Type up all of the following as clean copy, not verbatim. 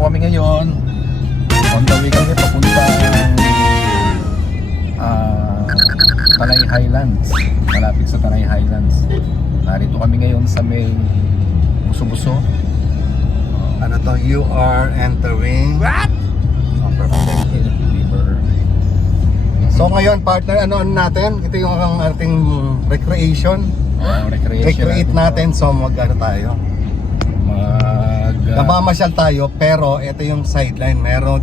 kami ngayon. On the way kami papuntang Tanay Highlands. Malapit sa Tanay Highlands. Narito kami ngayon sa may Buso-Buso. Ano to? You are entering Perfect River. So ngayon partner, ano natin? Ito yung ang ating recreation. Recreate natin. So mag-ano tayo? Namamasyal tayo, pero ito yung sideline. Meron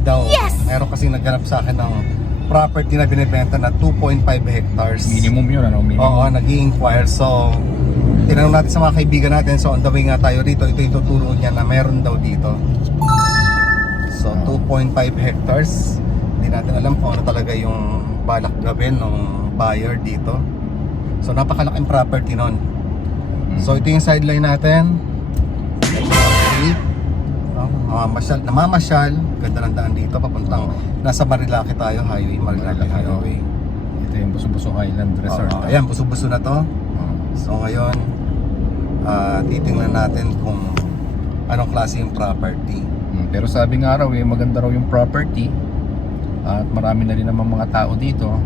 kasi naghanap sa akin ng property na binibenta na 2.5 hectares. Minimum yun, ano? Minimum. Oo, nag-i-inquire. So tinanong natin sa mga kaibigan natin. So on the way nga tayo rito. Ito yung tuturo niya na meron daw dito. So 2.5 hectares. Hindi natin alam kung ano talaga yung balak gawin ng buyer dito. So napakalaking property nun. So ito yung sideline natin. Namamasyal. Ganda ng daan dito papuntang nasa Marilaki tayo, Marilaki Highway. Ito yung Buso-Buso Highland Resort. Ayan, Buso-Buso na to. So ngayon titingnan natin kung anong klase yung property. Pero sabi nga raw maganda raw yung property. At marami na rin naman mga tao dito.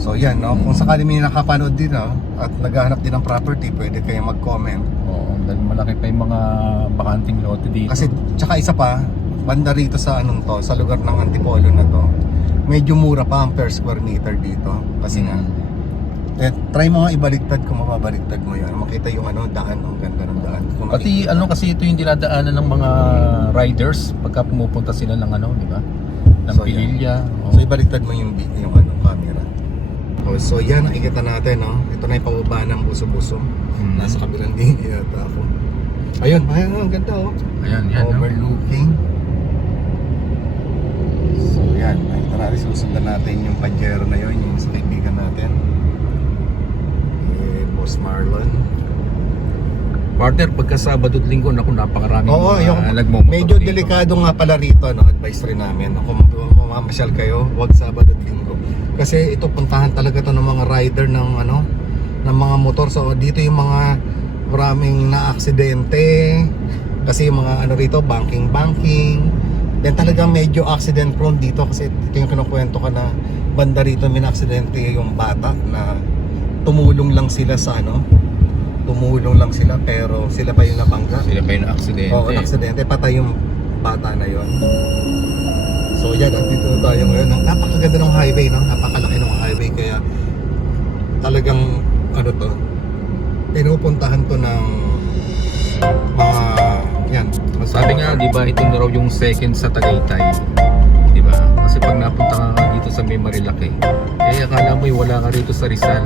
So yan, no? Kung sakali may nakapanood din, no? At naghahanap din ng property, pwede kayo mag-comment. Oo, dahil malaki pa yung mga bakanting lote dito. Kasi tsaka isa pa, banda rito sa anong to, sa lugar ng Antipolo na to, medyo mura pa ang per square meter dito. Kasi nga, try mo nga ibaliktad kung mababaliktad mo yan. Makita yung ano, daan, ang ganda ng daan. Pati ano kasi ito yung dinadaanan ng mga riders pagka pumupunta sila ng ano, di ba? Ng Pililya. So ibaliktad mo yung ano, camera. So yan, nakikita natin, no? Ito na yung pababa ng Buso-Buso. Nasa kabilang din yata ako. Ayun, ang ganda, oh. Ayan, yan. Overlooking. So yan, nakita natin, susundan natin yung Pajero na yun, yung sa kaibigan natin. Boss Marlon. Partner, pagka Sabado at Linggo, naku, napakaraming nagmomotor medyo dito. Delikado nga pala rito, no? Advice rin namin, no? Kung mamamasyal kayo, huwag Sabado at Linggo. Kasi ito, puntahan talaga to ng mga rider ng ano, ng mga motor. So dito yung mga maraming na-aksidente. Kasi yung mga ano rito, banking. Then talagang medyo accident prone dito. Kasi ito yung kinukwento ka na banda rito, may na-aksidente yung bata na tumulong lang sila sa ano, pero sila pa yung nabangga. Sila pa yung aksidente. Oo, aksidente, patay yung bata na yon. So yan, andito na tayo ngayon. Napakaganda ng highway, no? Napakalaki ng highway, kaya talagang ano to, pinupuntahan to ng mga yan. Sabi nga, di ba, ito na raw yung second sa Tagaytay. Di ba? Kasi pag napunta ka dito sa may Marilaki, akala mo wala ka rito sa Rizal.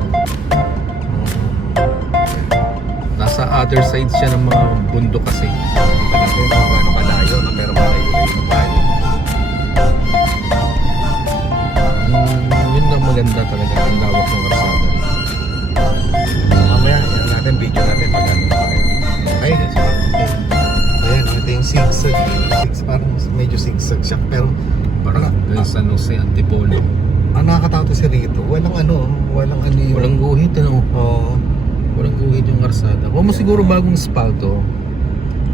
Nasa other side siya ng mga bundok kasi. Hindi pa natin kung gaano kalayo, no? Pero malayo na yung bahay. Yun ang maganda talaga, ang lawak ng karsada rin. Mamaya, yan natin, video natin pag ano tayo. Okay? Ayan, ito yung zigzag. Parang medyo zigzag siya, pero parang San Jose, Antipolo. Ang nakakatawa to si Rito, walang Walang guhit, ano? Oo. Walang guhit yung karsada. O mo siguro bagong asfalto.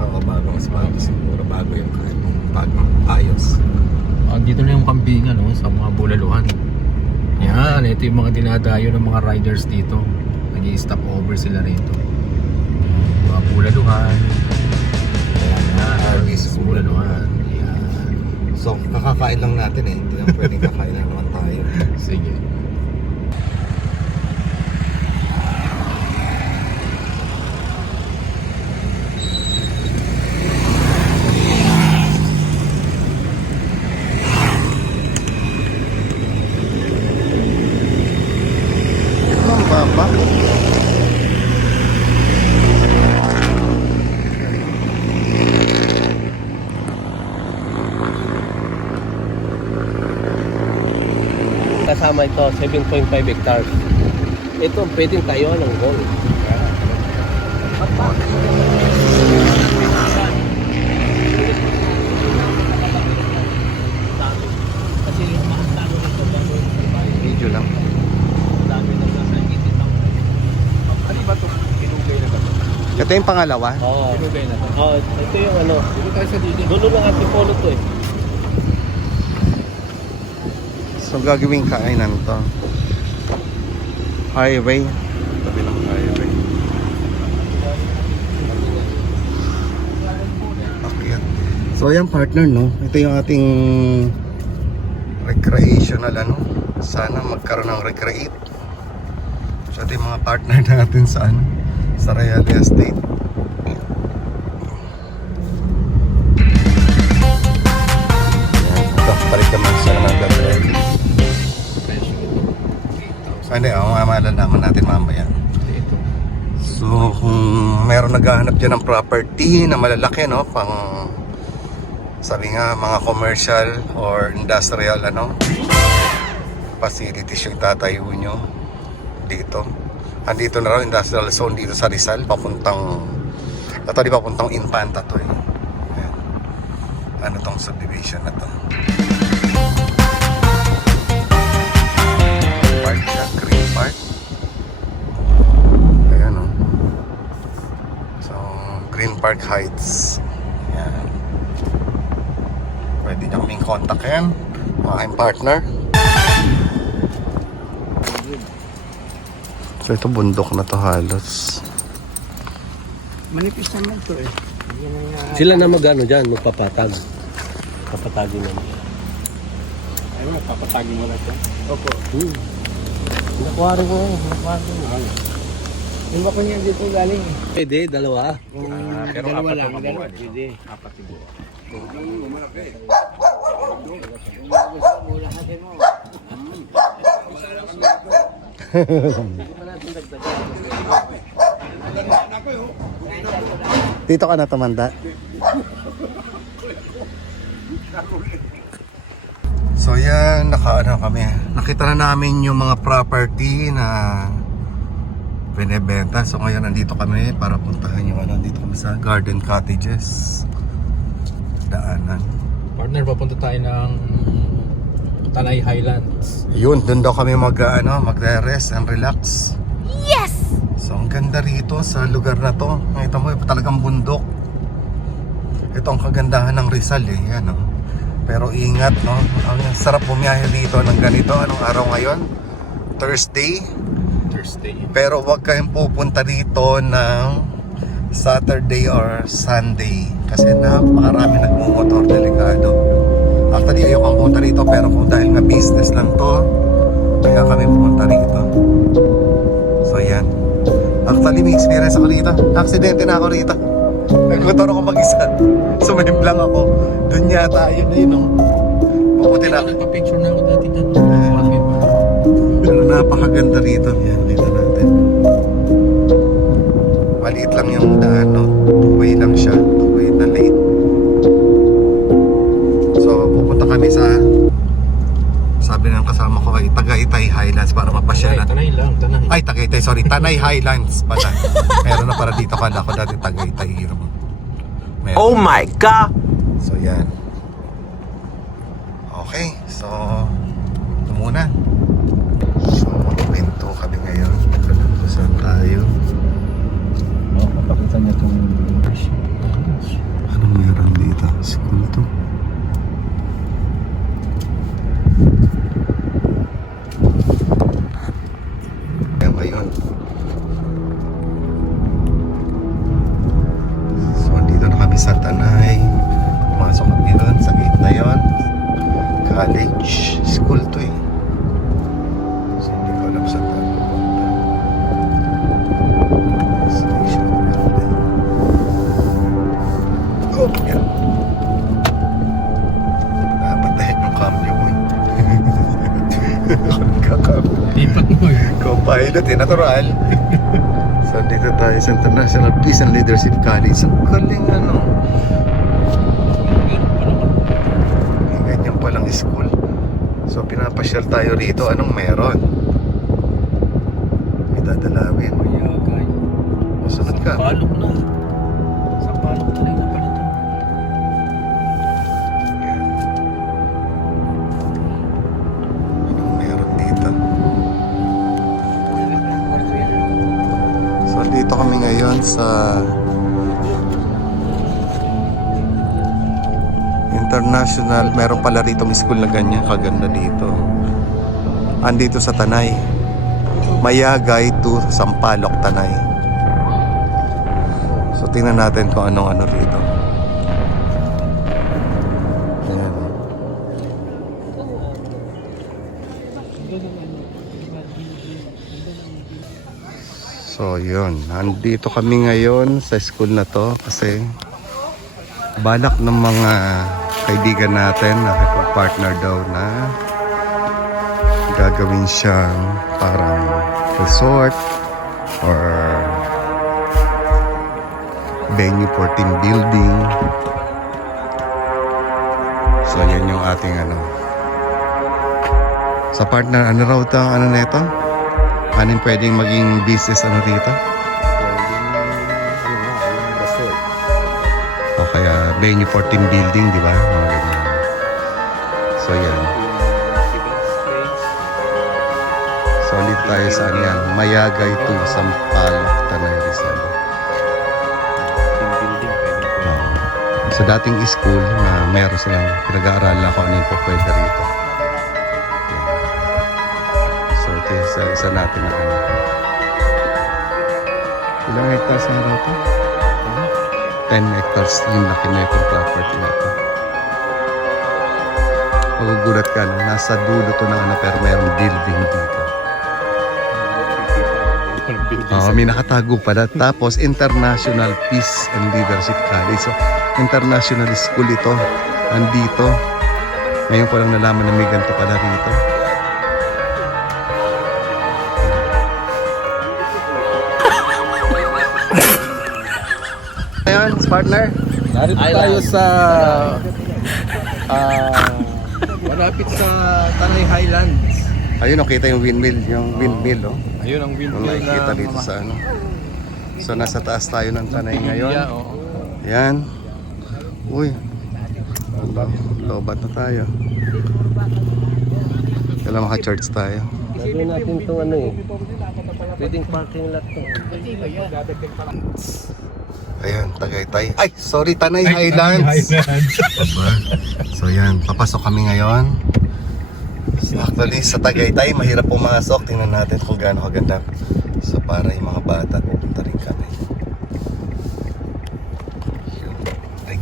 Oo, bagong asfalto siguro, bago yung bagong ayos. Dito na yung kampingan, no? Sa mga bulaluhan. Yan, ito yung mga dinadayo ng mga riders dito. Nag-i-stop over sila rito. Mga bulaluhan. Ayan na, bulaluhan. Yan. So, kakakain lang natin eh. Hindi lang pwedeng kakain lang naman tayo. Sige. Baba. Kasama ito, 7.5 hectares. Ito, pwedeng tayo ng gold. Kasi yung mga tao nito, Video lang. dami na nasa itit ako. Ano ba ito? Pinugay na ba? Ito yung pangalawa. Oo. Binugay na to. Oh, ito yung ano. Dito tayo sa dito. Dulo ng Antipolo to eh. So gagawing kainan to. Highway. Tabi ng highway. Akyat. So ayan partner no. Ito yung ating recreational ano. Sana magkaroon ng recreate. So ito yung mga partner natin sa ano. Sa Real Estate. Ayan. Ito, balik naman sa mga gagawin. Presyo ito. 8,000. Hindi, malalaman natin mamaya. Ito. So, kung meron naghahanap dyan ng property na malalaki, no, pang sabi nga, mga commercial or industrial, ano, facilities yung tatayo nyo dito. Andito na raw, industrial zone dito sa Rizal, papuntang, ito di papuntang Infanta to eh. Ayan. Ano tong subdivision na to? Park siya, Green Park. Ayan o. So, Green Park Heights. Ayan. Pwede nyo kaming contact yan. Mga aking partner. So, ito bundok na to halos. Manipis naman to eh. Sila na mag-ano dyan, magpapatag. Papatagin naman. Ayun, papatagin mo na ito. Opo. Nakuha ko. Yung bako niya dito galing eh. Pwede, dalawa. Pero dalawa lang. Pwede. Apat siguro. Dito ka na tumanda. So yan, nakaano kami. Nakita na namin yung mga property na binebenta. So ngayon nandito kami para puntahan yung ano, dito kami sa Garden Cottages. Daanan. Partner, papunta tayo ng Tanay Highlands. Yun, doon daw kami magre-rest and relax. Yes! So ang ganda rito sa lugar na to. Nakita mo, talagang bundok. Ito ang kagandahan ng Rizal eh. Yan, no? Pero ingat, no? Ang sarap bumiyahe dito ng ganito. Anong araw ngayon? Thursday. Pero wag kayong pupunta dito ng Saturday or Sunday. Kasi napakarami nagmumotor, delikado. Actually, ayoko ang pumunta rito. Pero kung dahil nga business lang to, kaya kami pumunta rito. So yan. Actually, may experience ako rito. Aksidente na ako rito. Nagmotor ako mag-isa. Sumilip lang ako. Doon yata yun eh, no? Mabuti na. Nagpa-picture na ako dati dyan. Pero napakaganda rito. Yan, kita natin. Maliit lang yung daan, no? Two-way lang siya. Two-way na lane. So, pupunta kami sa sabi ng kasama ko kay Tagaytay Highlands para mapasyalan. Tanay lang, Tanay. Ay, Tagaytay, sorry. Tanay Highlands pala. Meron na para dito. Kala ko dati Tagaytay. Meron. Oh my God! So, yan. Okay. So, ito muna. So, mag-winto kami ngayon. Saan tayo? Papakita niya itong Anong meron dito? School to? Kaya ba yun? So, dito na kami sa Tanay. Pumasok kami doon sa gate na yun. College. School to eh. So, hindi ko alam saan tayo pupunta. Station building. Oh, yan. Napatayin yung cambio ko eh. Ako nagkakambio. ipat mo eh. Co-pilot eh, natural. So dito tayo sa International Peace and Leadership College. Ang galing ano. May ganyan palang school. So pinapasyal tayo rito. Anong meron? May dadalawin. Masunod ka. Palok na. Sa palok Tanay na pala ito. Yan. Anong meron dito? So dito kami ngayon sa international, meron pala rito may school na ganyan, kaganda dito. Andito sa Tanay. Mayagay to Sampaloc, Tanay. So tingnan natin kung anong ano rito. Ayan. So yun, nandito kami ngayon sa school na to kasi balak ng mga kaibigan natin nakipag-partner daw na gagawin siyang parang resort or venue for team building. So yun yung ating ano. Sa partner, ano raw ito? Ano na ito? Ano yung pwedeng maging business ano dito? O kaya venue for team building, di ba? Mga ganyan. So yan. So ulit tayo sa ano yan. Mayagay to Sampaloc, Tanay Rizal. Sa dating school na meron silang pinag-aaralan kung ano yung pwede rito. So ito yung isa natin na ano. Ilang hectares na rito? 10 hectares yung laki na itong property na ito. Magugulat ka, no? Nasa dulo to ng ano, pero mayroong building dito. May nakatago pala. Tapos International Peace and Leadership College. So international school ito. Andito. Ngayon ko lang nalaman na may ganito pala rito. Ayan, partner. Narito tayo sa malapit sa Tanay Highlands. Ayun, nakita yung windmill. Yung windmill, oh. Ayun ang Yung windmill na nakikita dito sa ano. So nasa taas tayo ng Tanay ngayon. Yeah, oo. Yan. Uy. Lobat na tayo. Kailangan maka-charge tayo. Gagawin natin itong ano eh. Pwedeng parking lot to. Ayun, Tagaytay. Ay, sorry, Tanay Highlands. So yan, papasok kami ngayon. So, actually, sa Tagaytay, mahirap pumasok. Tingnan natin kung gaano kaganda. So para yung mga bata, pupunta rin kami. Yun. Ay.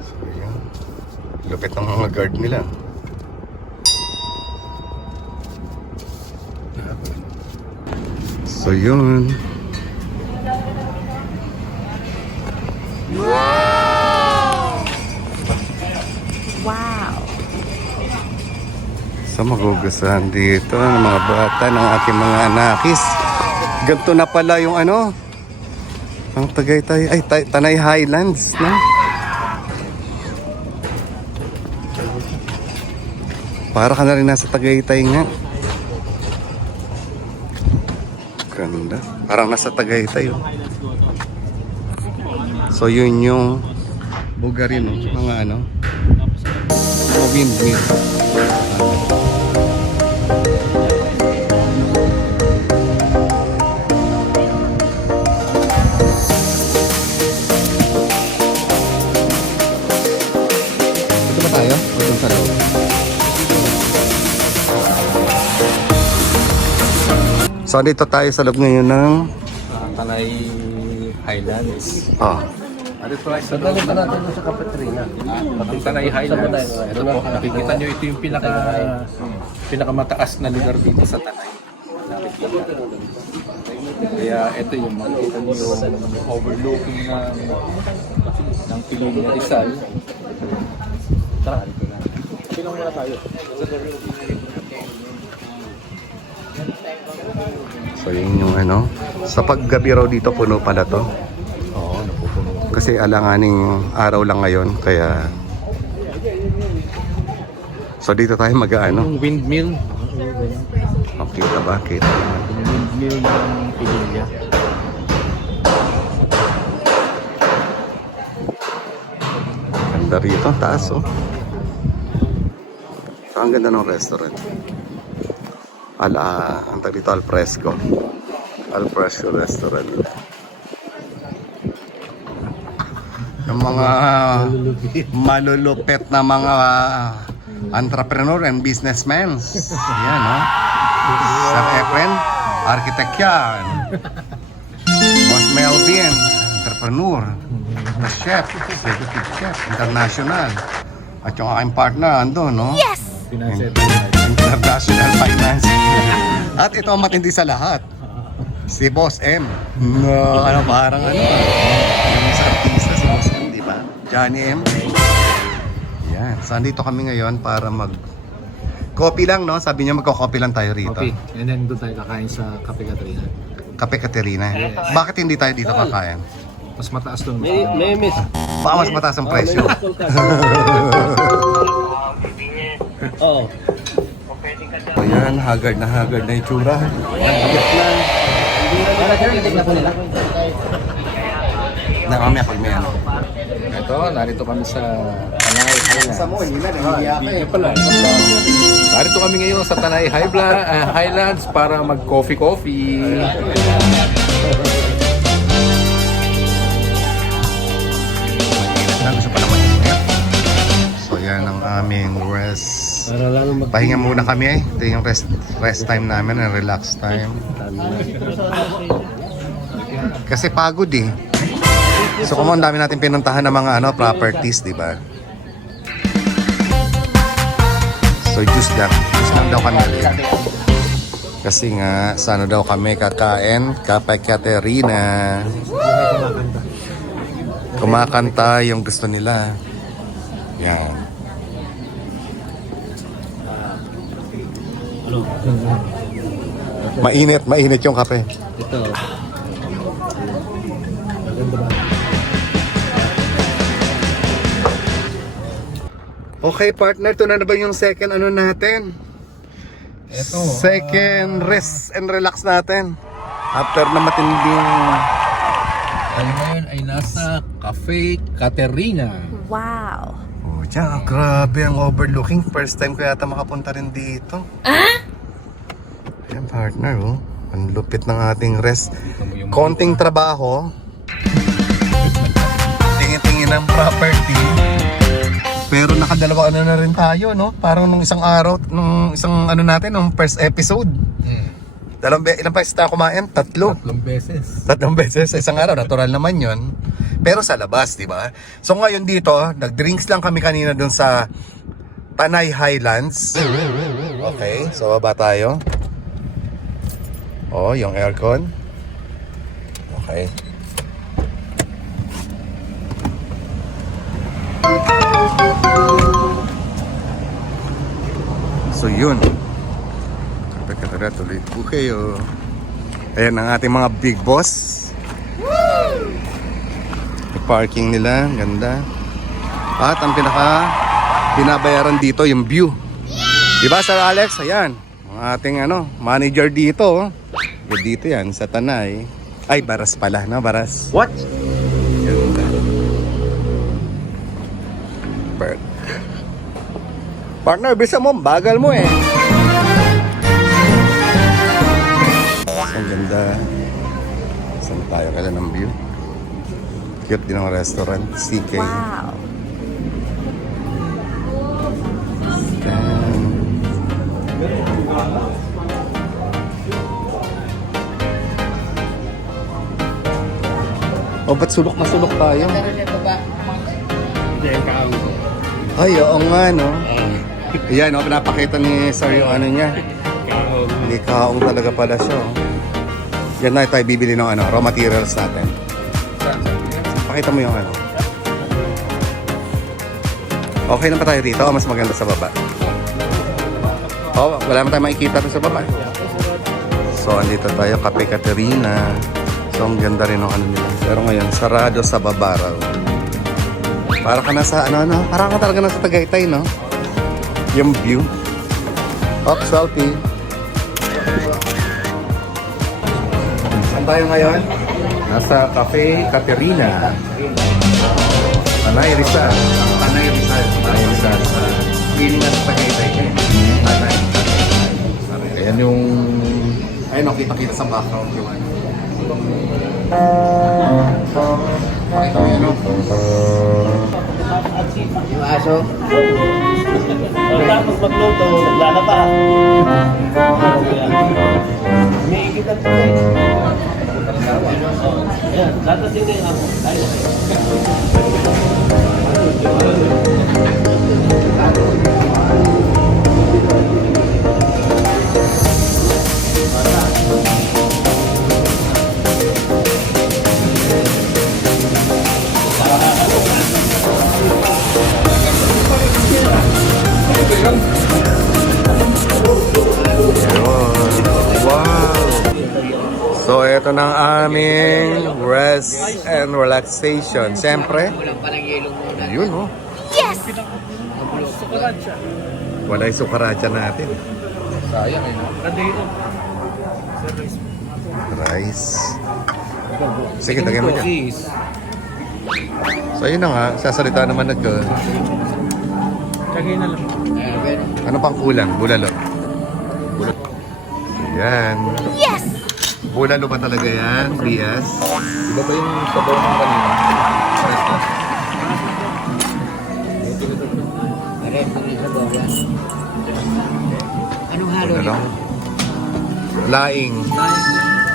So yan. Lupit ng mga guard nila. So yun. So magugustuhan dito ng mga bata ng ating mga anakis. Ganito na pala yung ano, ang Tagaytay, ay Tanay Highlands, no? Para ka na rin nasa Tagaytay nga. Ganda. Parang nasa Tagaytay, oh. So yun yung bugarin, no? Mga ano, windmill. Ito ba tayo? O dun sa loob? So dito tayo sa loob ngayon ng Tanay Highlands. So dali pa natin sa Kapatrina. Ang Tanay Highlands. Ito po, nakikita nyo, ito yung pinakamataas na lugar dito sa Tanay. Kaya ito yung makikita nyo yung overlooking ng Pilong Rizal. Tara, dito na. Pilong muna tayo. So yun yung ano, sa paggabi raw dito puno pala to. Oo, napupuno. Kasi alanganing araw lang ngayon kaya. So dito tayo mag-ano. Yung windmill. Oh, kita ba? Kita. Yung windmill ng Pililla. Ganda rito, taas, oh. So ang ganda ng restaurant. Ang tawag dito, Al Fresco. Al Fresco Restaurant. Yung mga malulupit na mga entrepreneur and businessmen. Yan, no? Sir Efren, architect yan. Boss Melvin, entrepreneur. Na chef, executive chef, international. At yung aking partner, ando, no? Yes! International finance. At ito ang matindi sa lahat. Si Boss M. No, ano, parang ano. Yung sa artista si Boss M, di ba? Johnny M. Yan. So, andito kami ngayon para coffee lang, no? Sabi niya magko-coffee lang tayo rito. Okay, and then doon tayo kakain sa Cafe Caterina. Kape Caterina. Bakit hindi tayo dito kakain? Mas mataas doon. May miss. Baka mas mataas ang presyo. Oo. So yan, haggard na itsura. Na mamaya pag may ano. Ito, narito kami sa Tanay Highlands. Hindi pala. Narito kami ngayon sa Tanay Highlands para mag-coffee. Gusto pa naman ingat. So yan ang aming rest. Para lang Pahinga muna kami. Ito yung rest time namin, ang relax time. Kasi pagod eh. So kung ang dami natin pinuntahan ng mga properties, di ba? So juice lang daw kami ulit. Kasi nga, sana daw kami kakain, Cafe Caterina. Kumakanta yung gusto nila. Yan. Mainit yung kape. ito. Okay partner, ito na ba yung second ano natin? Ito. Second rest and relax natin. After na matinding... Tayo ngayon ay nasa Cafe Caterina. Wow! Oh, dyan, grabe ang overlooking. First time ko yata makapunta rin dito. Ayan partner, oh. Ang lupit ng ating rest. Konting trabaho. Tingin-tingin ng property. Pero nakadalawa ano na rin tayo, no? Parang nung isang araw, nung isang ano natin, nung first episode. Ilang beses tayo kumain? Tatlo. 3 beses. 3 beses sa isang araw, natural naman yon. Pero sa labas, di ba? So ngayon dito, nag-drinks lang kami kanina dun sa Tanay Highlands. Okay, so baba tayo. Oh, yung aircon. Okay. So yun. Kapag tuloy po kayo. Ayan ang ating mga big boss. Yung parking nila, ganda. At ang binabayaran dito yung view. Diba Sir Alex? Ayan. Ang ating manager dito. Dito yan sa Tanay. Ay, Baras pala, no? Baras. What? Ganda. Perk. Partner, bisa mo. Bagal mo eh. Ang ganda. Saan tayo kaya ng view? Cute din ang restaurant. CK. Wow! Oh, ba't sulok na sulok tayo? Ay, oo nga, no? Ayan, oh, pinapakita ni Sir yung ano niya. Hindi kaong talaga pala siya, oh. Yan na tayo bibili ng raw materials natin. Pakita mo yung Okay na pa tayo dito o mas maganda sa baba? Oh, wala naman tayo makikita sa baba. So, andito tayo, Cafe Caterina. So, ang ganda rin ng nila. Pero ngayon, sarado sa baba raw. Para ka na sa parang ka talaga na sa Tagaytay, no? Yung view. Oh, selfie. Saan tayo ngayon? Nasa Cafe Caterina. Tanay Rizal. Tanay Rizal. Tanay Rizal. Feeling na sa Tagaytay. Tanay. Ayan yung kita sa background yung ano. Pakita mo yun, no? Yung aso. Tapos magluto, naglalaba. May ikitan pa rin. Yan, dapat din yung ako. Wow! So, ito na ang aming rest and relaxation. Siyempre, Walang parang yelo muna. yun, oh. Wala yung sukaracha natin. Sayang eh. Rice. Sige, tagay mo dyan. So, yun na nga. Sasalita naman ano pang kulang? Bulalo. Ayan. Yes! Bulalo ba talaga yan, Rias? Iba ba yung sabaw ng kanina? Pares na. Pare, hindi sa bawa. Anong halo Ano? nito? Laing.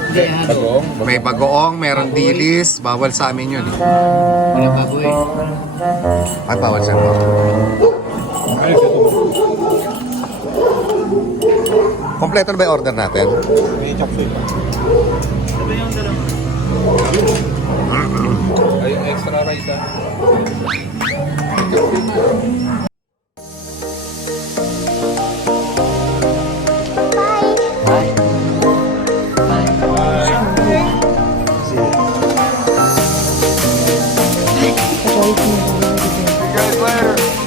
Hindi, halo. Bagoong? May bagoong, meron dilis. Bawal sa amin yun. Walang baboy. Ay, bawal sa amin. Kompleto na ba yung order natin? Ay, yung extra rice ah. See you guys later.